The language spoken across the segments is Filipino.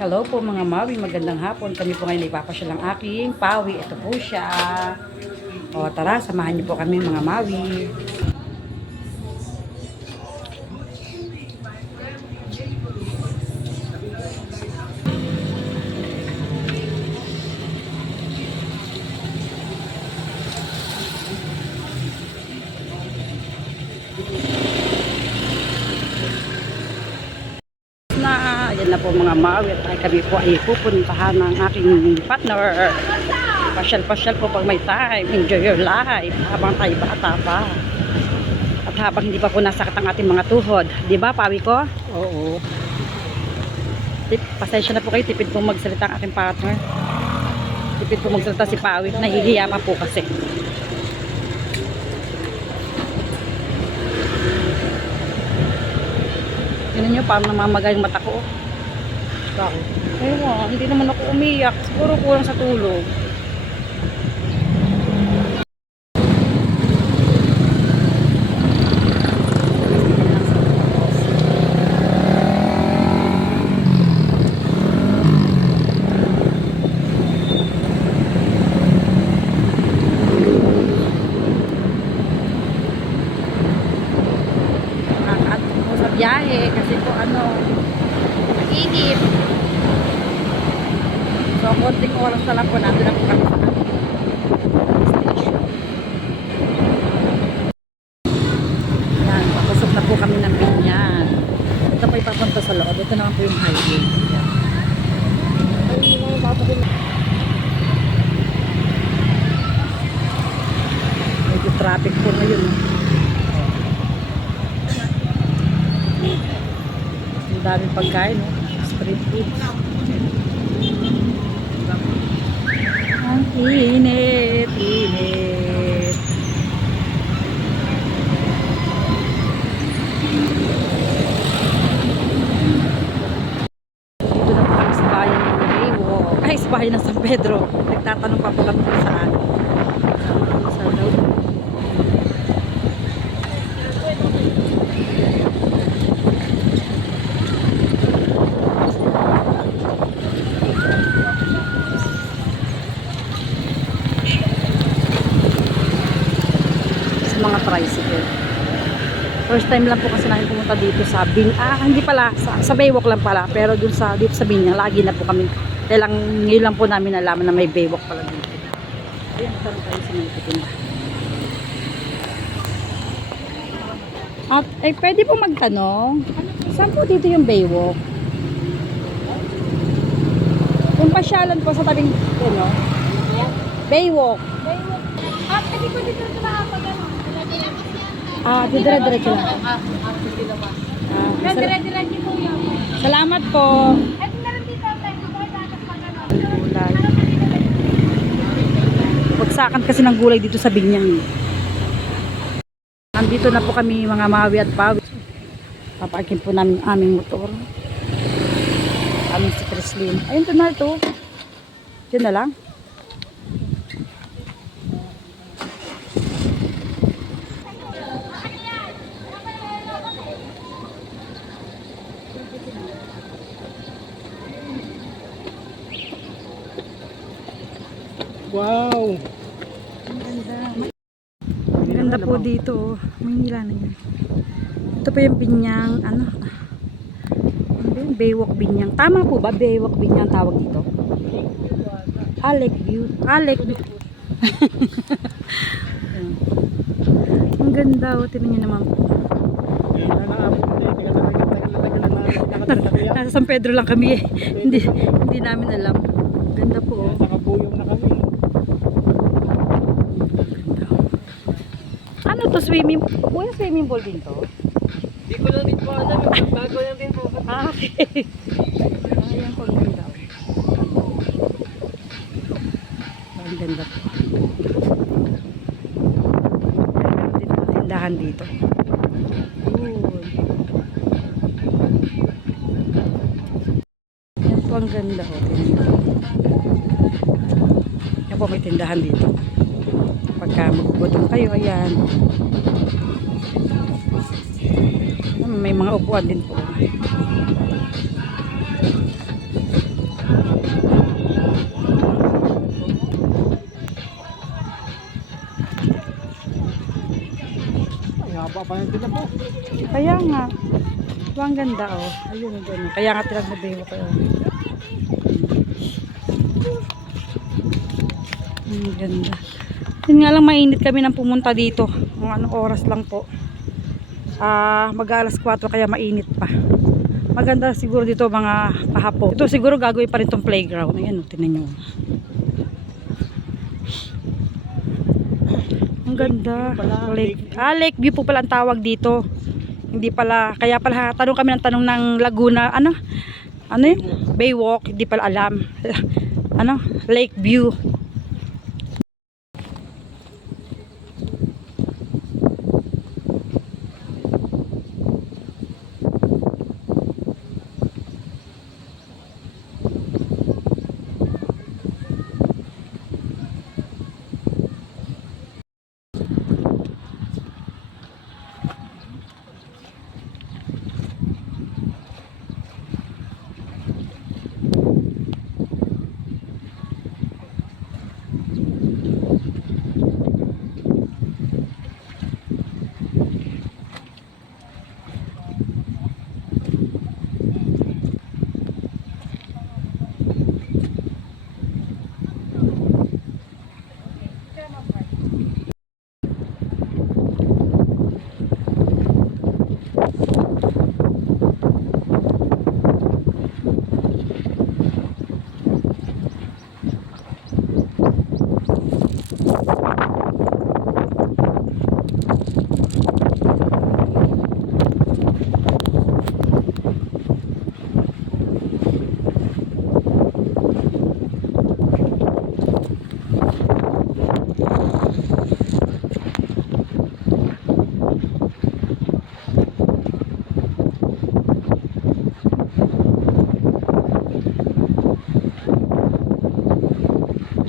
Hello po mga Mawi, magandang hapon. Kami po ngayon ipapasyal ng aking pawi. Ito po siya. O tara, samahan niyo po kami mga Mawi. Ayan na po mga Mawi at kami po ay pupuntahan ng aking partner. Pasyal-pasyal po pag may time. Enjoy your life habang tayo bata pa. At habang hindi pa po nasakit ang ating mga tuhod. Di ba, pawi ko? Oo. Pasensya na po kayo. Tipid po magsalita ang aking partner. Tipid po magsalita si pawi. Nahihiya pa po kasi. Tignan nyo, parang namamagay yung mata ko. Bakit? Ewan, hindi naman ako umiyak. Siguro kulang sa tulog. Nakakaantok po sa biyahe kasi po mainit. So, konting oras na lang po natin na po kami sa station. Yan, papasok na po kami ng Binyan. Ito po ipapunta sa loob. Ito naman po yung highway. Yan. Medyo traffic po ngayon. Ang daming pagkain. Street food. Ang init, init. Dito na po kami sa bayan ng Baywalk. Ay, sa bayan ng San Pedro. Nagtatanong pa po kami kung saan. Sa loob. Mga tricycle. First time lang po kasi namin pumunta dito sa hindi pala, sa Baywalk lang pala, pero dun dito sa Binyang, lagi na po kami. Kaya lang, ngayon lang po namin nalaman na may Baywalk pala dito. Ayan, tanong tayo sa mga titinda. At, pwede po magtanong, saan po dito yung Baywalk? Yung pasyalan po sa tabing, Baywalk. At hindi ko dito na pag-ano. Dire-diretso lang. Dire-diretso po yun. Salamat po. At meron dito tayo. Gulay. Pagsakan kasi ng gulay dito sa Binyang. Nandito na po kami mga Mawi at Pawi. Paparkin po namin ang aming motor. Aming si Chrislyn. Ayun to na ito. Diyan na lang. Wow! Ang ganda. Ang ganda po dito. Maynila na yun. Ito po yung Binyang, ano yun? Baywalk Binyang. Tama po ba? Baywalk Binyang tawag dito? Lakeview. Lakeview. Ang ganda o. Tignan nyo naman po. Nasa San Pedro lang kami eh. Hindi namin alam. Ganda po. Nakabuyong na kami. Ano to, swimming pool? Buhay swimming pool din to? Hindi ko lang din po alam. Bago lang din po. Okay. Ayan po, ang ganda. Ang ganda po. Meron din po tindahan dito. Yan po ang ganda. Yan po may tindahan dito. Pagka maggutom kayo, ayan. May mga upuan din po. Papayag na po. Kaya nga. Diba ang ganda oh. Ayun ang ganda. Kaya nga tinagnabeho ko oh. Ang ganda. Yun nga lang mainit kami nang pumunta dito. Mga anong oras lang po. Mag-alas 4 kaya mainit pa. Maganda siguro dito mga pahapon. Ito siguro gagawin pa rin tong playground. Ayan, tinan nyo. Ang ganda. Lake view po pala ang tawag dito. Hindi pala, kaya pala tanong kami ng tanong ng Laguna. Ano yun? Baywalk. Hindi pala alam. Lake view.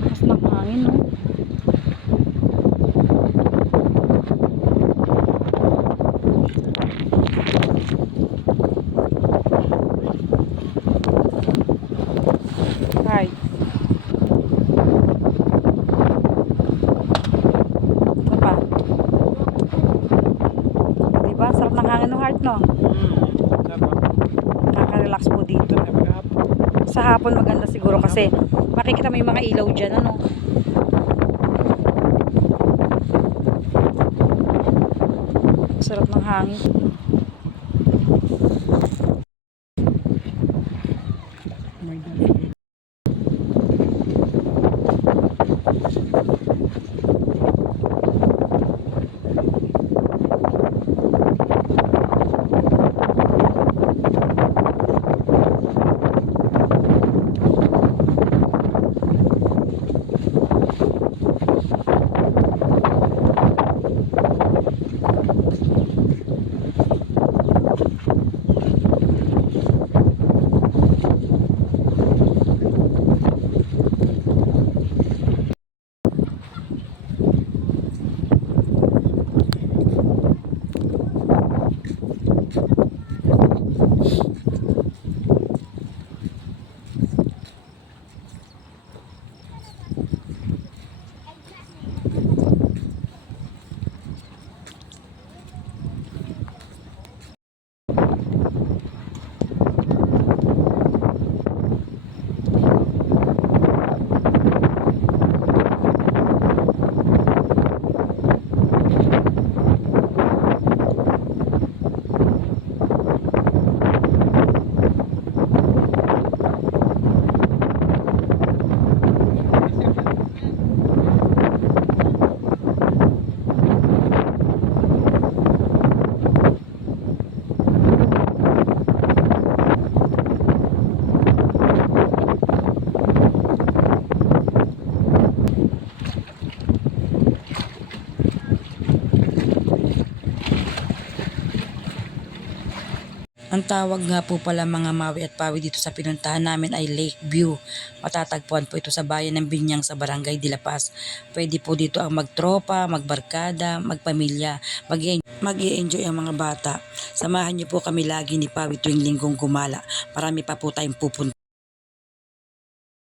Lakas ng hangin, no? Hi. Ano pa? Diba? Sarap ng hangin ng heart, no? Nakaka-relax po dito. Sa hapon maganda siguro kasi makikita mo yung mga ilaw dyan, ano? Sarap ng hangin. Oh my God. Ang tawag nga po pala mga Mawi at Pawi dito sa pinuntahan namin ay Lake View. Matatagpuan po ito sa bayan ng Binyang sa Barangay de la Paz. Pwede po dito ang magtropa, magbarkada, magpamilya, mag-i-enjoy ang mga bata. Samahan niyo po kami lagi ni Pawi tuwing linggong gumala. Marami pa po tayong pupunta.